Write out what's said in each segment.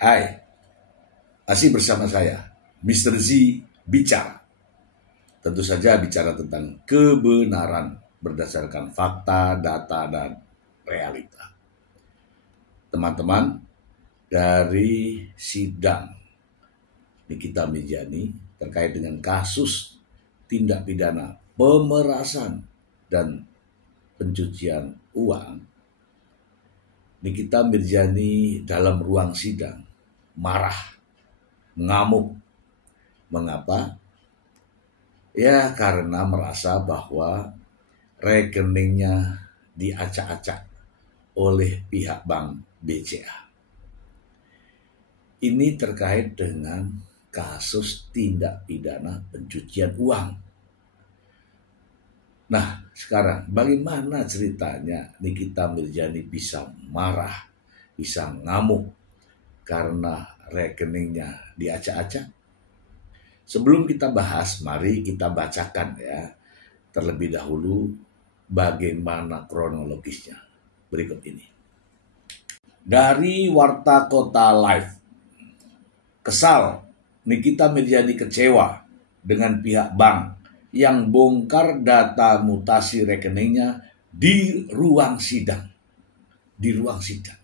Hai, masih bersama saya, Mr. Z bicara. Tentu saja bicara tentang kebenaran berdasarkan fakta, data, dan realita. Teman-teman, dari sidang Nikita Mirzani terkait dengan kasus tindak pidana pemerasan dan pencucian uang, Nikita Mirzani dalam ruang sidang marah, mengamuk. Mengapa? Ya karena merasa bahwa rekeningnya diacak-acak oleh pihak Bank BCA. Ini terkait dengan kasus tindak pidana pencucian uang. Nah, sekarang bagaimana ceritanya Nikita Mirzani bisa marah, bisa ngamuk karena rekeningnya diacak-acak? Sebelum kita bahas, mari kita bacakan ya terlebih dahulu bagaimana kronologisnya. Berikut ini. Dari Warta Kota Live. Kesal, Nikita Mirzani kecewa dengan pihak bank yang bongkar data mutasi rekeningnya di ruang sidang. Di ruang sidang.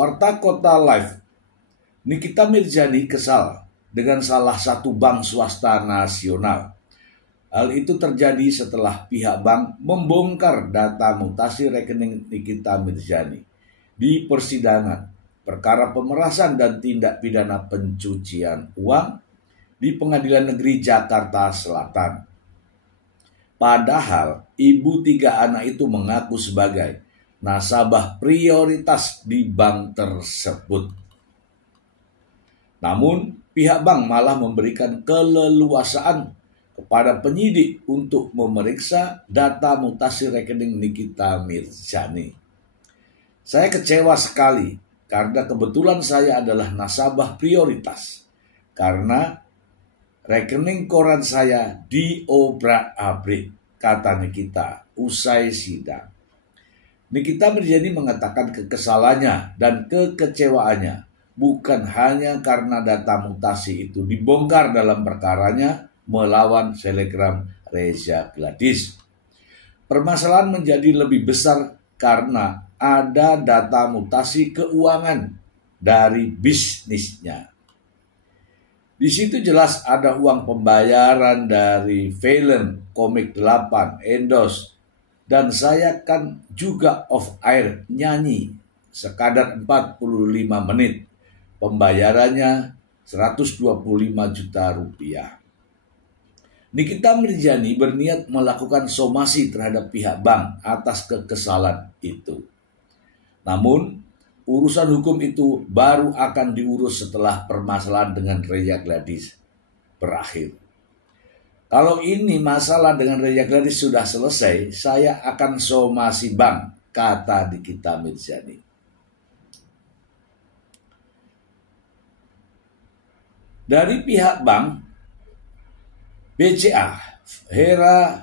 Warta Kota Live. Nikita Mirzani kesal dengan salah satu bank swasta nasional. Hal itu terjadi setelah pihak bank membongkar data mutasi rekening Nikita Mirzani di persidangan perkara pemerasan dan tindak pidana pencucian uang di Pengadilan Negeri Jakarta Selatan. Padahal ibu 3 anak itu mengaku sebagai nasabah prioritas di bank tersebut. Namun, pihak bank malah memberikan keleluasaan kepada penyidik untuk memeriksa data mutasi rekening Nikita Mirzani. Saya kecewa sekali karena kebetulan saya adalah nasabah prioritas. Karena rekening koran saya diobrak-abrik, kata Nikita usai sidang. Nikita Mirzani mengatakan kekesalannya dan kekecewaannya bukan hanya karena data mutasi itu dibongkar dalam perkaranya melawan selebgram Reza Gladys. Permasalahan menjadi lebih besar karena ada data mutasi keuangan dari bisnisnya. Di situ jelas ada uang pembayaran dari film, Komik 8, Endos, dan saya kan juga off air nyanyi sekadar 45 menit. Pembayarannya 125 juta rupiah. Nikita Mirzani berniat melakukan somasi terhadap pihak bank atas kekesalan itu. Namun, urusan hukum itu baru akan diurus setelah permasalahan dengan Reza Gladys berakhir. Kalau ini masalah dengan Reza Gladys sudah selesai, saya akan somasi bank, kata Nikita Mirzani. Dari pihak bank BCA, Hera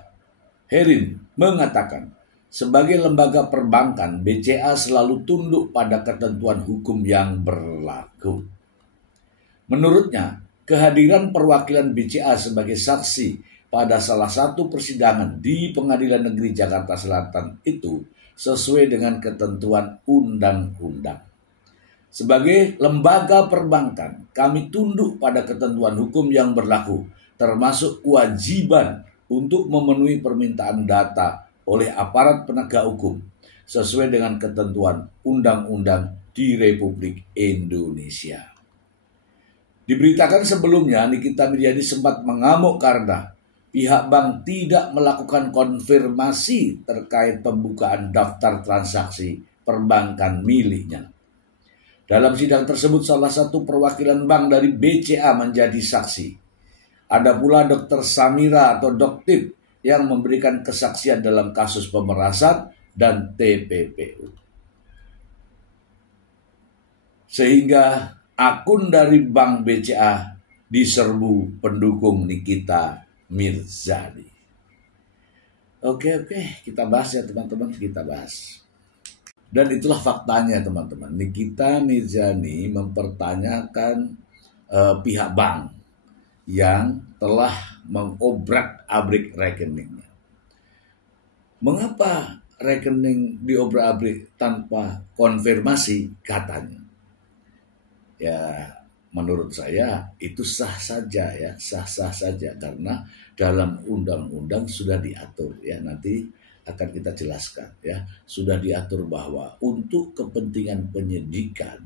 Herin mengatakan, sebagai lembaga perbankan, BCA selalu tunduk pada ketentuan hukum yang berlaku. Menurutnya, kehadiran perwakilan BCA sebagai saksi pada salah satu persidangan di Pengadilan Negeri Jakarta Selatan itu sesuai dengan ketentuan undang-undang. Sebagai lembaga perbankan, kami tunduk pada ketentuan hukum yang berlaku, termasuk kewajiban untuk memenuhi permintaan data oleh aparat penegak hukum sesuai dengan ketentuan undang-undang di Republik Indonesia. Diberitakan sebelumnya, Nikita Mirzani sempat mengamuk karena pihak bank tidak melakukan konfirmasi terkait pembukaan daftar transaksi perbankan miliknya. Dalam sidang tersebut, salah satu perwakilan bank dari BCA menjadi saksi. Ada pula Dr. Samira atau Doktip yang memberikan kesaksian dalam kasus pemerasan dan TPPU. Sehingga akun dari Bank BCA diserbu pendukung Nikita Mirzani. Oke, kita bahas ya teman-teman, kita bahas. Dan itulah faktanya teman-teman. Nikita Mirzani mempertanyakan pihak bank yang telah mengobrak-abrik rekeningnya. Mengapa rekening diobrak-abrik tanpa konfirmasi katanya? Ya, menurut saya itu sah saja ya, sah-sah saja karena dalam undang-undang sudah diatur ya, nanti akan kita jelaskan ya, sudah diatur bahwa untuk kepentingan penyidikan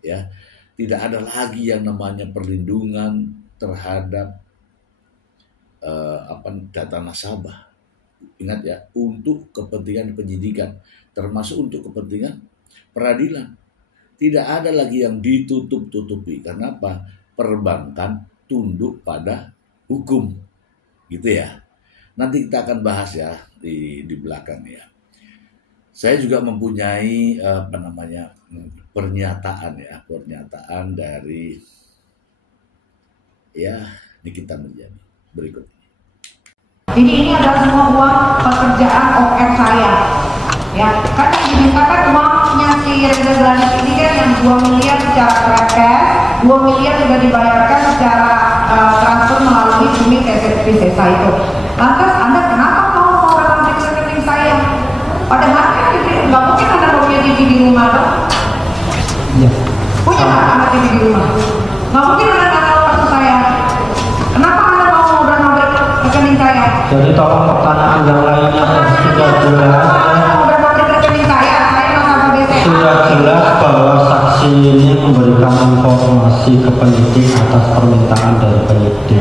ya tidak ada lagi yang namanya perlindungan terhadap data nasabah. Ingat ya, untuk kepentingan penyidikan termasuk untuk kepentingan peradilan. Tidak ada lagi yang ditutup-tutupi. Kenapa? Perbankan tunduk pada hukum. Gitu ya. Nanti kita akan bahas ya di belakang ya. Saya juga mempunyai pernyataan dari Nikita Mirzani berikut. Jadi ini adalah semua uang pekerjaan OR saya. Ya, kan yang dimintakan uangnya si Reza Zalanik ini kan yang 2 miliar secara cash, 2 miliar sudah dibayarkan secara transfer melalui Bumi Desa itu. Lantas Anda kenapa mau orang rekening saya? Padahal kan nggak mungkin Anda punya TV di rumah dong? Iya. Punya nggak Anda TV di rumah? Nggak mungkin Anda nggak tahu kasus saya. Kenapa Anda mau udah ngambil rekening saya? Jadi tolong pertanyaan yang lainnya sudah jelas. Sudah jelas bahwa saksi ini memberikan informasi ke penyidik atas permintaan dari penyidik.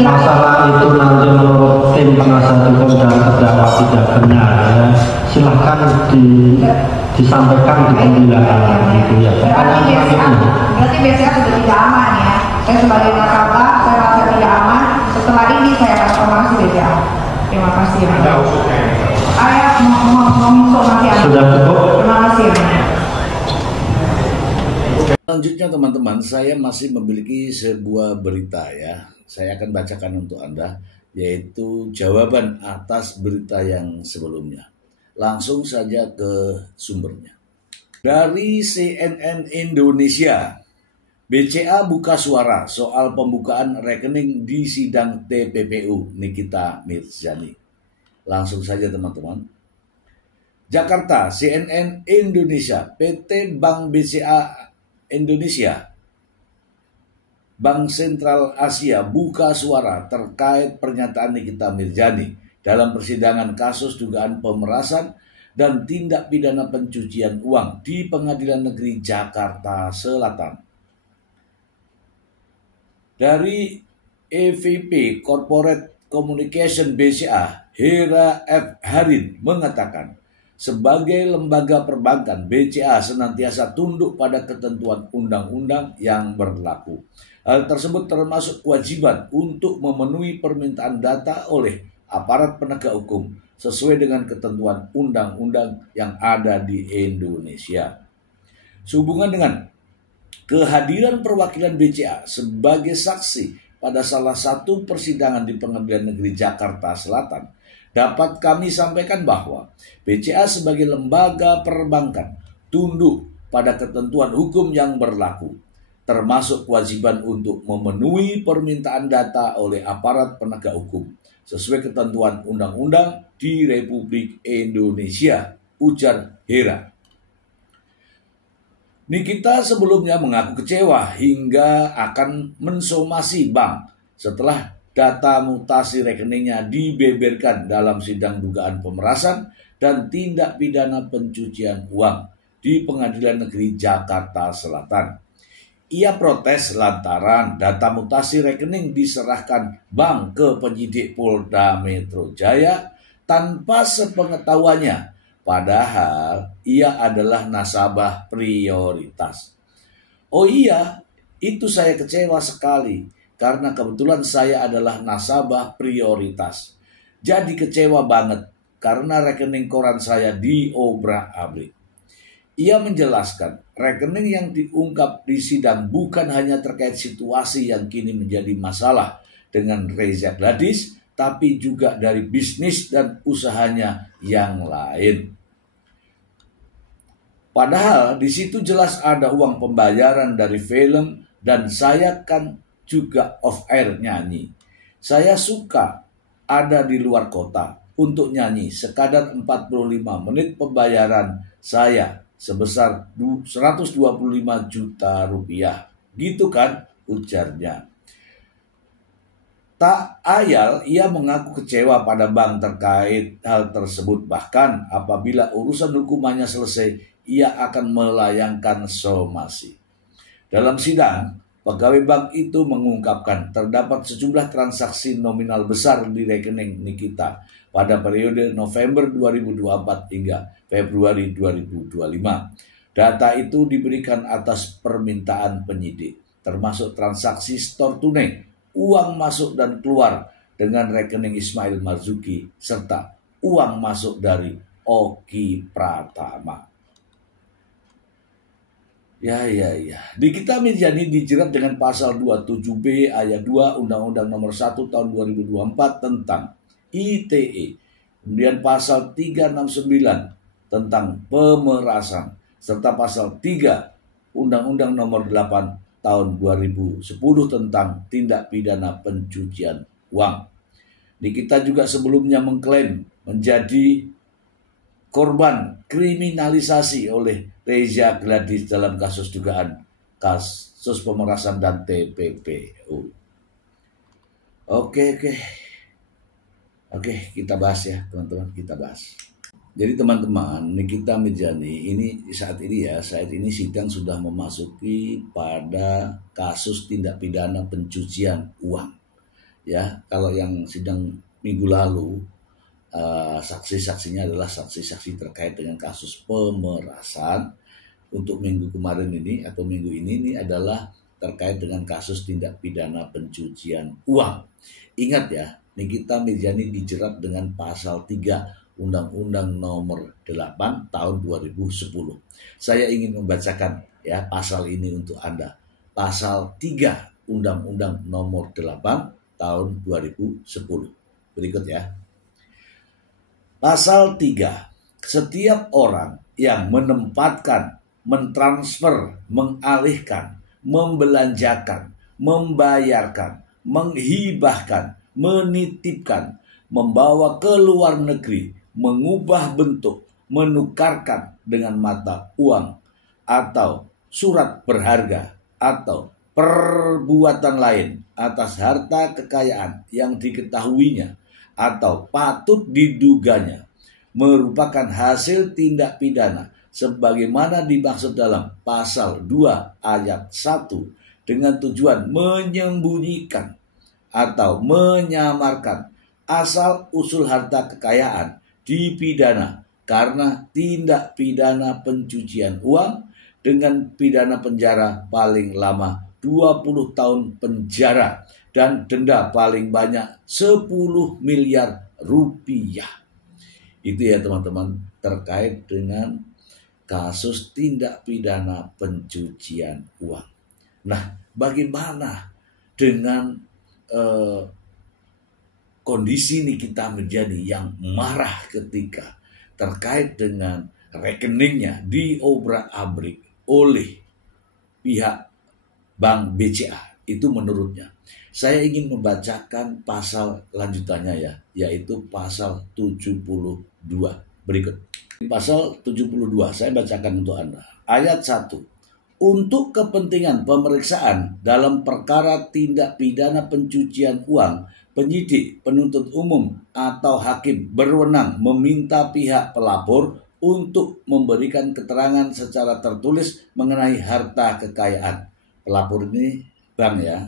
Masalah itu nanti menurut tim penasihat hukum dan terdakwa tidak benar ya. Silahkan disampaikan di pembelaan gitu ya. Berarti BCA sudah tidak aman ya. Saya sebagai nasabah, saya merasa tidak aman. Setelah ini saya akan informasi BCA. Terima kasih ya. Saya mau informasi. Sudah cukup. Terima kasih. Selanjutnya teman-teman, saya masih memiliki sebuah berita ya. Saya akan bacakan untuk Anda, yaitu jawaban atas berita yang sebelumnya. Langsung saja ke sumbernya. Dari CNN Indonesia, BCA buka suara soal pembukaan rekening di sidang TPPU Nikita Mirzani. Langsung saja teman-teman. Jakarta, CNN Indonesia, PT Bank BCA Indonesia, Bank Sentral Asia buka suara terkait pernyataan Nikita Mirzani dalam persidangan kasus dugaan pemerasan dan tindak pidana pencucian uang di Pengadilan Negeri Jakarta Selatan. Dari EVP Corporate Communication BCA, Hera F. Harin mengatakan, sebagai lembaga perbankan, BCA senantiasa tunduk pada ketentuan undang-undang yang berlaku. Hal tersebut termasuk kewajiban untuk memenuhi permintaan data oleh aparat penegak hukum sesuai dengan ketentuan undang-undang yang ada di Indonesia. Sehubungan dengan kehadiran perwakilan BCA sebagai saksi pada salah satu persidangan di Pengadilan Negeri Jakarta Selatan, dapat kami sampaikan bahwa BCA sebagai lembaga perbankan tunduk pada ketentuan hukum yang berlaku, termasuk kewajiban untuk memenuhi permintaan data oleh aparat penegak hukum sesuai ketentuan undang-undang di Republik Indonesia, ujar Hera. Nikita sebelumnya mengaku kecewa hingga akan mensomasi bank setelah data mutasi rekeningnya dibeberkan dalam sidang dugaan pemerasan dan tindak pidana pencucian uang di Pengadilan Negeri Jakarta Selatan. Ia protes lantaran data mutasi rekening diserahkan bank ke penyidik Polda Metro Jaya tanpa sepengetahuannya, padahal ia adalah nasabah prioritas. Oh iya, itu saya kecewa sekali. Karena kebetulan saya adalah nasabah prioritas. Jadi kecewa banget karena rekening koran saya diobrak-abrik. Ia menjelaskan, rekening yang diungkap di sidang bukan hanya terkait situasi yang kini menjadi masalah dengan Reza Gladys, tapi juga dari bisnis dan usahanya yang lain. Padahal di situ jelas ada uang pembayaran dari film dan saya kan juga off air nyanyi. Saya suka ada di luar kota untuk nyanyi sekadar 45 menit pembayaran saya sebesar 125 juta rupiah. Gitu kan ujarnya. Tak ayal ia mengaku kecewa pada bank terkait hal tersebut. Bahkan apabila urusan hukumannya selesai, ia akan melayangkan somasi. Dalam sidang, pegawai bank itu mengungkapkan terdapat sejumlah transaksi nominal besar di rekening Nikita pada periode November 2024 hingga Februari 2025. Data itu diberikan atas permintaan penyidik, termasuk transaksi store tunai, uang masuk dan keluar dengan rekening Ismail Marzuki, serta uang masuk dari Oki Pratama. Ya. Nikita Mirzani dijerat dengan pasal 27B ayat 2 Undang-Undang Nomor 1 Tahun 2024 tentang ITE. Kemudian pasal 369 tentang pemerasan serta pasal 3 Undang-Undang Nomor 8 Tahun 2010 tentang tindak pidana pencucian uang. Nikita juga sebelumnya mengklaim menjadi korban kriminalisasi oleh Reza Gladys dalam kasus dugaan kasus pemerasan dan TPPU. Oke, kita bahas ya teman-teman, kita bahas. Jadi teman-teman, Nikita Mirzani saat ini sidang sudah memasuki pada kasus tindak pidana pencucian uang. Ya, kalau yang sidang minggu lalu saksi-saksinya adalah saksi-saksi terkait dengan kasus pemerasan. Untuk minggu kemarin ini atau minggu ini adalah terkait dengan kasus tindak pidana pencucian uang. Ingat ya, Nikita Mirzani dijerat dengan pasal 3 Undang-Undang Nomor 8 Tahun 2010. Saya ingin membacakan ya pasal ini untuk Anda. Pasal 3 Undang-Undang Nomor 8 Tahun 2010. Berikut ya. Pasal 3. Setiap orang yang menempatkan, mentransfer, mengalihkan, membelanjakan, membayarkan, menghibahkan, menitipkan, membawa ke luar negeri, mengubah bentuk, menukarkan dengan mata uang atau surat berharga atau perbuatan lain atas harta kekayaan yang diketahuinya atau patut diduganya merupakan hasil tindak pidana sebagaimana dimaksud dalam pasal 2 ayat 1 dengan tujuan menyembunyikan atau menyamarkan asal usul harta kekayaan dipidana karena tindak pidana pencucian uang dengan pidana penjara paling lama 20 tahun penjara dan denda paling banyak 10 miliar rupiah. Itu ya teman-teman terkait dengan kasus tindak pidana pencucian uang. Nah, bagaimana dengan kondisi Nikita Mirzani yang marah ketika terkait dengan rekeningnya diobrak-abrik oleh pihak Bank BCA? Itu menurutnya. Saya ingin membacakan pasal lanjutannya ya, yaitu pasal 72. Berikut. Pasal 72, saya bacakan untuk Anda. Ayat 1. Untuk kepentingan pemeriksaan dalam perkara tindak pidana pencucian uang, penyidik, penuntut umum, atau hakim berwenang meminta pihak pelapor untuk memberikan keterangan secara tertulis mengenai harta kekayaan. Pelapor ini bank ya.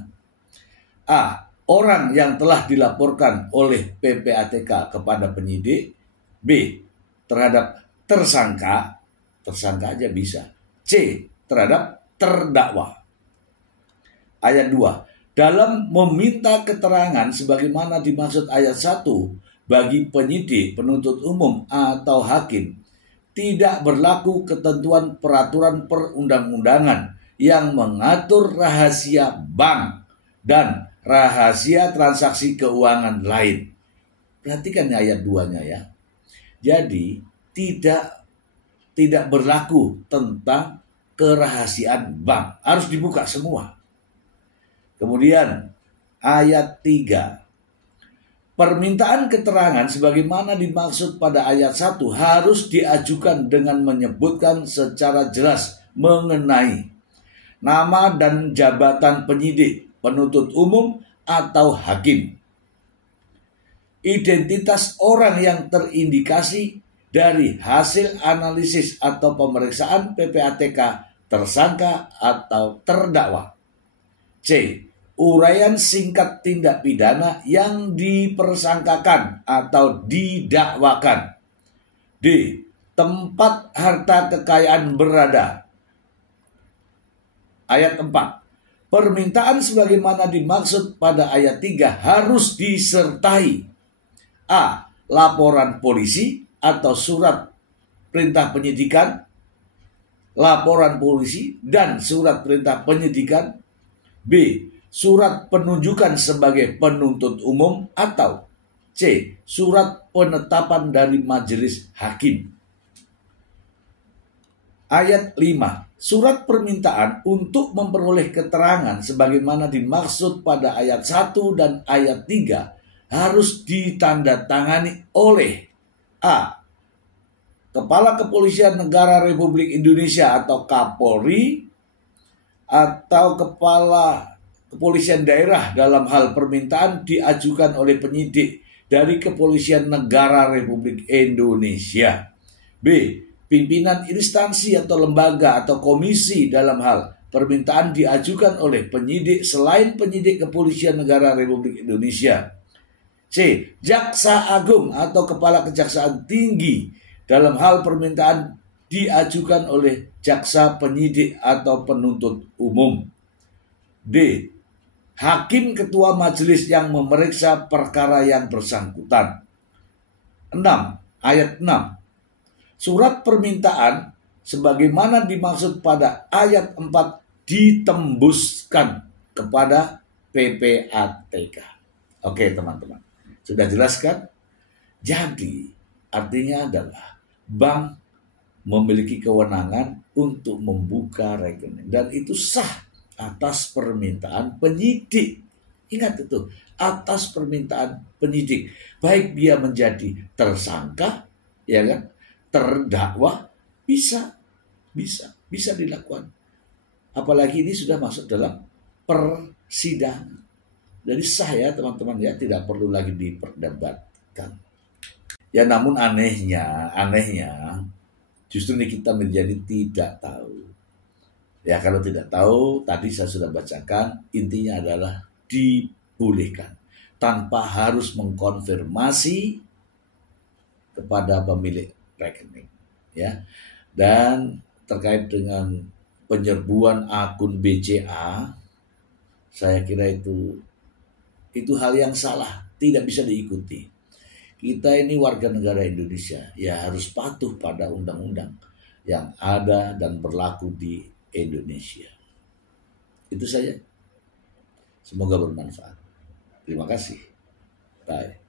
A. Orang yang telah dilaporkan oleh PPATK kepada penyidik. B. Terhadap tersangka aja bisa. C. Terhadap terdakwa. Ayat 2. Dalam meminta keterangan sebagaimana dimaksud ayat 1 bagi penyidik, penuntut umum, atau hakim, tidak berlaku ketentuan peraturan perundang-undangan yang mengatur rahasia bank dan rahasia transaksi keuangan lain. Perhatikan ayat 2-nya ya. Jadi tidak berlaku tentang kerahasiaan bank. Harus dibuka semua. Kemudian ayat 3. Permintaan keterangan sebagaimana dimaksud pada ayat 1 harus diajukan dengan menyebutkan secara jelas mengenai nama dan jabatan penyidik, penuntut umum, atau hakim. Identitas orang yang terindikasi dari hasil analisis atau pemeriksaan PPATK tersangka atau terdakwa. C. Uraian singkat tindak pidana yang dipersangkakan atau didakwakan. D. Tempat harta kekayaan berada. Ayat 4. Permintaan sebagaimana dimaksud pada ayat 3 harus disertai A. Laporan polisi atau surat perintah penyidikan, laporan polisi dan surat perintah penyidikan. B. Surat penunjukan sebagai penuntut umum, atau C. Surat penetapan dari majelis hakim. Ayat 5. Surat permintaan untuk memperoleh keterangan sebagaimana dimaksud pada ayat 1 dan ayat 3 harus ditandatangani oleh A. Kepala Kepolisian Negara Republik Indonesia atau Kapolri, atau Kepala Kepolisian Daerah dalam hal permintaan diajukan oleh penyidik dari Kepolisian Negara Republik Indonesia. B. Pimpinan instansi atau lembaga atau komisi dalam hal permintaan diajukan oleh penyidik selain penyidik Kepolisian Negara Republik Indonesia. C. Jaksa Agung atau Kepala Kejaksaan Tinggi dalam hal permintaan diajukan oleh jaksa penyidik atau penuntut umum. D. Hakim ketua majelis yang memeriksa perkara yang bersangkutan. 6. Ayat 6. Surat permintaan sebagaimana dimaksud pada ayat 4 ditembuskan kepada PPATK. Oke teman-teman, sudah jelaskan? Jadi artinya adalah bank memiliki kewenangan untuk membuka rekening dan itu sah atas permintaan penyidik. Ingat itu, atas permintaan penyidik. Baik dia menjadi tersangka, ya kan, terdakwa, bisa dilakukan. Apalagi ini sudah masuk dalam persidangan. Jadi sah ya teman-teman ya, tidak perlu lagi diperdebatkan. Ya namun anehnya justru ini kita menjadi tidak tahu. Ya kalau tidak tahu, tadi saya sudah bacakan, intinya adalah dibolehkan tanpa harus mengkonfirmasi kepada pemilik rekening. Ya, dan terkait dengan penyerbuan akun BCA, saya kira itu hal yang salah, tidak bisa diikuti. Kita ini warga negara Indonesia, ya harus patuh pada undang-undang yang ada dan berlaku di Indonesia. Itu saja. Semoga bermanfaat. Terima kasih. Bye.